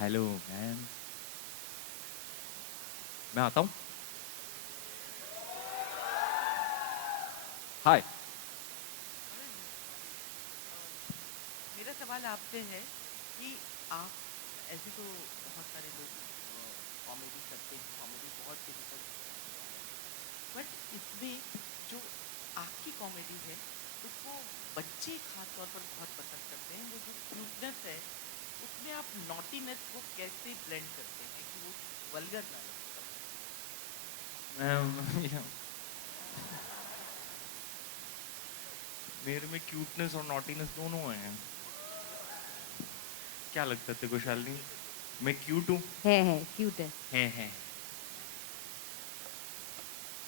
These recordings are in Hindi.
हेलो मैम, मैं आता हूँ। हाय। मेरा सवाल आपसे है कि आप ऐसे तो बहुत सारे लोग कॉमेडी करते हैं, कॉमेडी बहुत डिफिकल्ट बट इसमें जो आपकी कॉमेडी है उसको बच्चे खास तौर पर बहुत पसंद करते हैं। वो जो क्यूटनेस है उसमें आप नॉटीनेस को कैसे ब्लेंड करते हैं कि वो वल्गर ना लगे बच्चों मैम मेरे में क्यूटनेस और नॉटीनेस दोनों हैं। क्या लगता है तेरे को शालिनी? मैं क्यूट हूँ? है क्यूट है। है।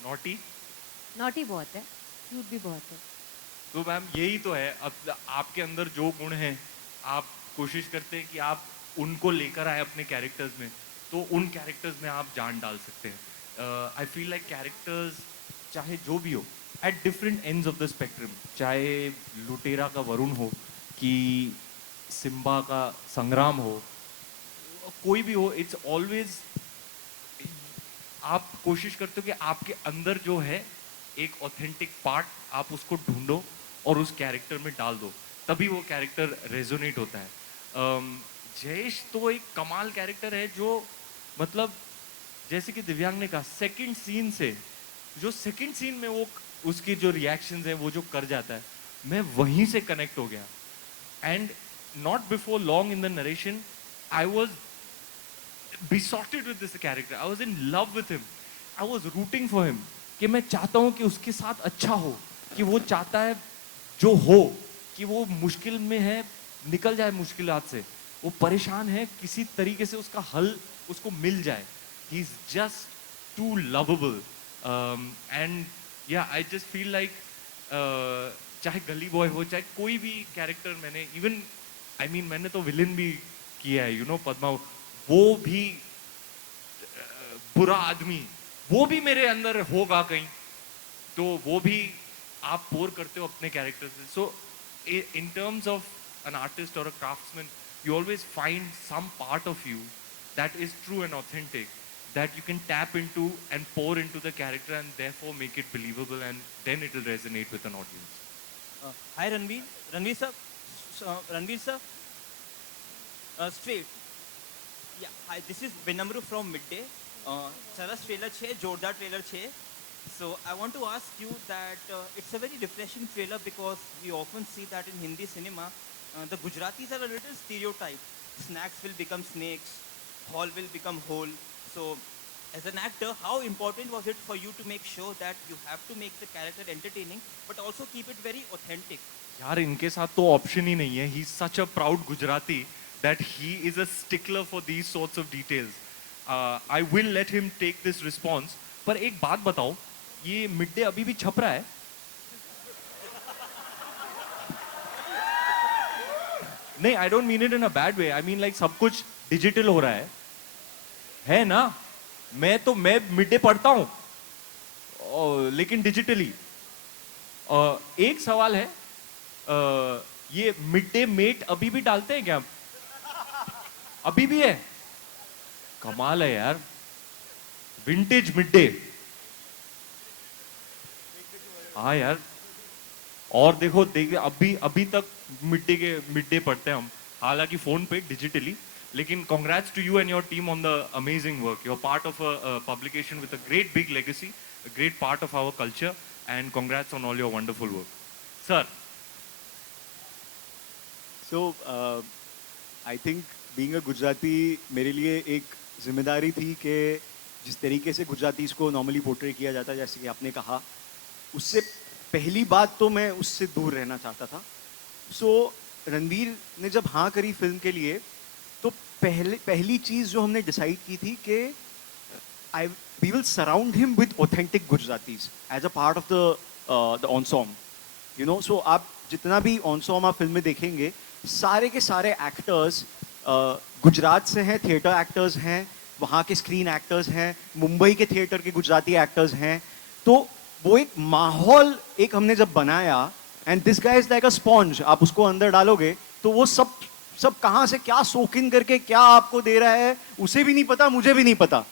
नॉटी? नॉटी बहुत है, क्यूट भी बहुत है। तो मैम यही तो है, अब आपके अंदर जो गुण हैं आप कोशिश करते हैं कि आप उनको लेकर आए अपने कैरेक्टर्स में, तो उन कैरेक्टर्स में आप जान डाल सकते हैं। आई फील लाइक कैरेक्टर्स चाहे जो भी हो, at different ends of the spectrum, चाहे लुटेरा का वरुण हो कि सिम्बा का संग्राम हो, कोई भी हो, इट्स ऑलवेज आप कोशिश करते हो कि आपके अंदर जो है एक ऑथेंटिक पार्ट, आप उसको ढूंढो और उस कैरेक्टर में डाल दो, तभी वो कैरेक्टर रेजोनेट होता है। जयेश तो एक कमाल कैरेक्टर है, जो मतलब जैसे कि दिव्यांग ने कहा, सेकंड सीन से, जो सेकंड सीन में वो उसकी जो रिएक्शंस है वो जो कर जाता है, मैं वहीं से कनेक्ट हो गया। And not before long in the narration I was besotted with this character. I was in love with him. I was rooting for him. कि मैं चाहता हूं कि उसके साथ अच्छा हो, कि वो चाहता है जो हो, कि वो मुश्किल में है, निकल जाए मुश्किलात से, वो परेशान है, किसी तरीके से उसका हल उसको मिल जाए. He is just too lovable. And yeah, I just feel like चाहे गली बॉय हो, चाहे कोई भी कैरेक्टर, मैंने इवन मैंने तो विलन भी किया है, पद्मा, वो भी बुरा आदमी, वो भी मेरे अंदर होगा कहीं, तो वो भी आप पोर करते हो अपने कैरेक्टर से. So in terms of an artist और a craftsman, you always find some part of you that is true and authentic, that you can tap into and pour into the character and therefore make it believable, and then it will resonate with an audience. Hi Ranveer, Ranveer sir, straight. Yeah, hi. This is Vinamru from Midday. સરસ ટ્રેલર છે, જોરદાર ટ્રેલર છે. So I want to ask you that it's a very refreshing trailer because we often see that in Hindi cinema, the Gujaratis are a little stereotyped. Snacks will become snakes, hall will become whole. So as an actor, how important was it for you to make sure that you have to make the character entertaining but also keep it very authentic? यार इनके साथ तो ऑप्शन ही नहीं है. He is such a proud Gujarati that he is a stickler for these sorts of details. I will let him take this response. पर एक बात बताओ, ये मिड डे अभी भी छप रहा है? नहीं, I don't mean it in a bad way. I mean like सब कुछ डिजिटल हो रहा है ना? मैं मिड डे पढ़ता हूं, लेकिन डिजिटली. एक सवाल है, ये मिड डे मेट अभी भी डालते हैं क्या? अभी भी है? कमाल है यार, विंटेज मिड डे. हाँ यार. और देखो अभी अभी तक मिड डे पढ़ते हैं हम, हालांकि फोन पे डिजिटली. लेकिन congrats to you and your team on the amazing work. You're part of a publication with a great big legacy, a great part of our culture, and congrats on all your wonderful work. Sir. So, I think being a Gujarati मेरे लिए एक जिम्मेदारी थी कि जिस तरीके से गुजरातीज़ को नॉर्मली पोर्ट्रे किया जाता है, जैसे कि आपने कहा, उससे पहली बात तो मैं उससे दूर रहना चाहता था. सो रणवीर ने जब हाँ करी फिल्म के लिए, तो पहली चीज़ जो हमने डिसाइड की थी कि we will surround him with authentic Gujaratis as a part of the ensemble. So आप जितना भी ऑनसॉम आप फिल्म में देखेंगे, सारे के सारे एक्टर्स गुजरात से हैं, थिएटर एक्टर्स हैं, वहाँ के स्क्रीन एक्टर्स हैं, मुंबई के थिएटर के गुजराती एक्टर्स हैं. तो वो एक माहौल एक हमने जब बनाया, and this guy is like a sponge, आप उसको अंदर डालोगे तो वो सब सब कहाँ से क्या सोक इन करके क्या आपको दे रहा है उसे भी नहीं पता, मुझे भी नहीं पता.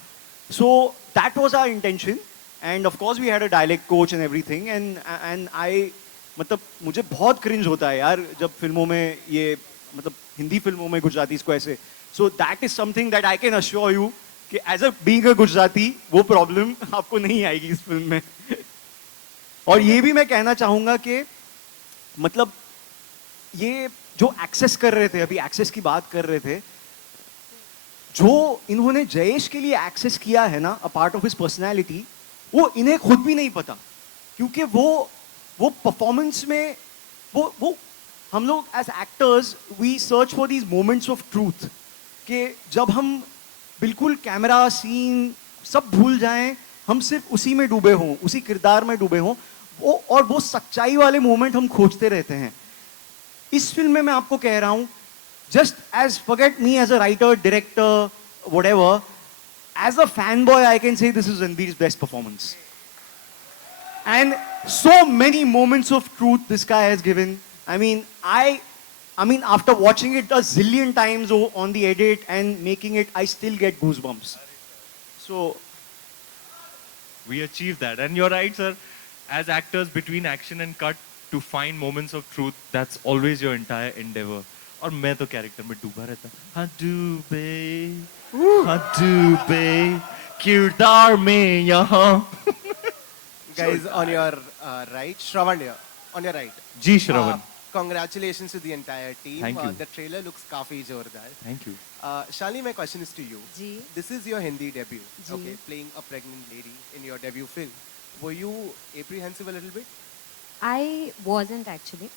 So that was our intention, and of course we had a dialect coach and everything, and I मतलब मुझे बहुत cringe होता है यार जब फिल्मों में ये मतलब हिंदी फिल्मों में गुजरातीज को ऐसे. So that is something that I can assure you कि as a being a Gujarati वो problem आपको नहीं आएगी इस फिल्म में. और ये भी मैं कहना चाहूंगा कि मतलब ये जो एक्सेस कर रहे थे, अभी एक्सेस की बात कर रहे थे, जो इन्होंने जयेश के लिए एक्सेस किया है ना, अ पार्ट ऑफ हिज पर्सनैलिटी, वो इन्हें खुद भी नहीं पता. क्योंकि वो परफॉर्मेंस में वो हम लोग as actors we search for these moments of truth, कि जब हम बिल्कुल कैमरा सीन सब भूल जाएं, हम सिर्फ उसी में डूबे हों, उसी किरदार में डूबे हों, वो सच्चाई वाले मोमेंट हम खोजते रहते हैं. इस फिल्म में मैं आपको कह रहा हूं, just as forget me as a writer, director, whatever, as a fanboy, I can say this is Ranveer's best performance. And so many moments of truth this guy has given. I mean, after watching it a zillion times on the edit and making it, I still get goosebumps. So, We achieved that. And you're right, sir. As actors, between action and cut, to find moments of truth, that's always your entire endeavor. और मैं तो कैरेक्टर में डूबा रहता. हाँ डूबे किरदार में यहाँ. Guys, on your right, Shravan here, on your right. Ji Shravan. Congratulations to the entire team. Thank you. The trailer looks काफी जोरदार. Thank you. Shalini, my question is to you. Ji. This is your Hindi debut. Ji. Okay, playing a pregnant lady in your debut film. Were you apprehensive a little bit? I wasn't actually.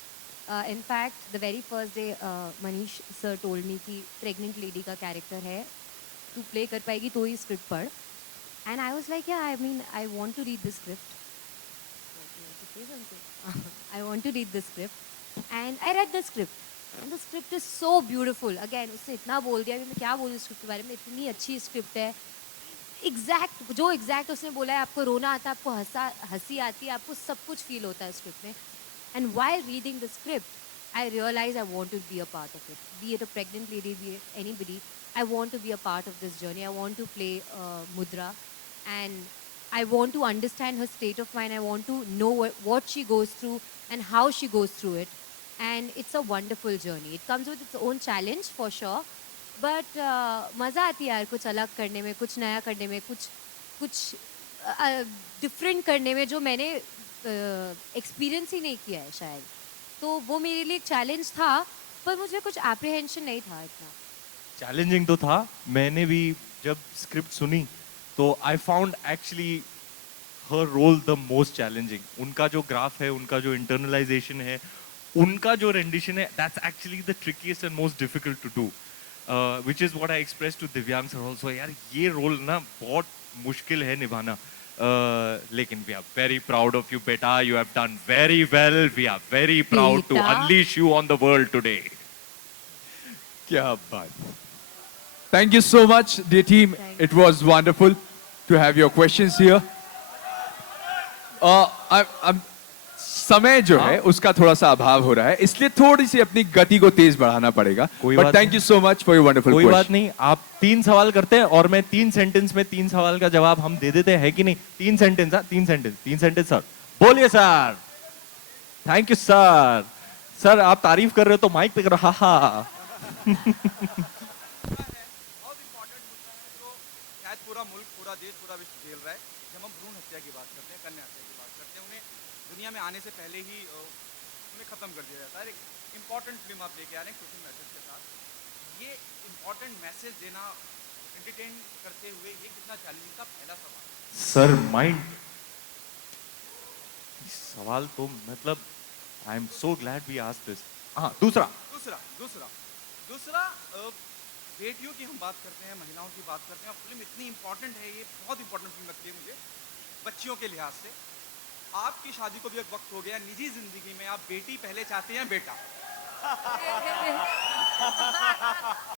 In fact, the very first day, Manish sir told me कि pregnant lady का character है, तू play कर पाएगी तो ही script पढ़. And I was like, yeah, I mean, I want to read the script. I want to read the script. And I read the script. And the script is so beautiful. Again, उसने इतना बोल दिया कि मैं क्या बोलूँ script के बारे में, इतनी अच्छी script है. जो एग्जैक्ट उसने बोला है, आपको रोना आता है, आपको हंसी आती है, आपको सब कुछ फील होता है स्क्रिप्ट में. And while reading the script, I realized I want to be a part of it. Be it a pregnant lady, be it anybody, I want to be a part of this journey. I want to play Mudra, and I want to understand her state of mind. I want to know what she goes through and how she goes through it. And it's a wonderful journey. It comes with its own challenge for sure. But मज़ा आती है यार कुछ अलग करने में, कुछ नया करने में, कुछ डिफरेंट करने में, जो मैंने एक्सपीरियंस ही नहीं किया है शायद. तो वो मेरे लिए एक चैलेंज था, पर मुझे कुछ एप्रीहेंशन नहीं था इतना. चैलेंजिंग तो था. मैंने भी जब स्क्रिप्ट सुनी तो आई फाउंड एक्चुअली हर रोल द मोस्ट चैलेंजिंग. उनका जो ग्राफ है, उनका जो इंटरनलाइजेशन है, उनका जो रेंडिशन है, that's actually the trickiest and most difficult to do. Which is what I expressed to Divyang sir also. यार ये रोल ना बहुत मुश्किल है निभाना. लेकिन we are very proud of you, beta. You have done very well. We are very proud to Beta. unleash you on the world today. क्या बात. Thank you so much, dear team. Thank It was wonderful to have your questions here. समय जो है उसका थोड़ा सा अभाव हो रहा है, इसलिए थोड़ी सी अपनी गति को तेज बढ़ाना पड़ेगा. कोई बट बात thank you so much for your wonderful कोई क्वेश्चन. बात नहीं. आप 3 सवाल करते हैं और मैं 3 सेंटेंस में 3 सवाल का जवाब हम दे देते हैं कि नहीं. 3 सेंटेंस. 3 sentence sir. बोलिए sir. Thank you sir. Sir आप तारीफ कर रहे हो तो माइक पे करो. हा हा. बहुत इम्पोर्टेंट मुद्दा है जो शायद पूरा मुल्क, पूरा देश, पूरा विश्व झेल रहा है. जब हम भ्रूण हत्या की बात करते हैं, कन्या हत्या की बात करते हैं, उन्हें दुनिया में आने से पहले ही उन्हें ख़त्म कर दिया जाता है. एक इम्पॉर्टेंट फिल्म आप लेके आ रहे हैं सोशल मैसेज के साथ. ये इम्पॉर्टेंट मैसेज देना, एंटरटेन करते हुए, ये कितना चैलेंजिंग था? पहला सवाल. सर माइंड सवाल तो मतलब I am so glad we asked this. हाँ दूसरा बेटियों की हम बात करते हैं, महिलाओं की बात करते हैं. फिल्म इतनी इंपॉर्टेंट है, ये बहुत इंपॉर्टेंट फिल्म लगती है मुझे बच्चियों के लिहाज से. आपकी शादी को भी एक वक्त हो गया. निजी जिंदगी में आप बेटी पहले चाहते हैं बेटा?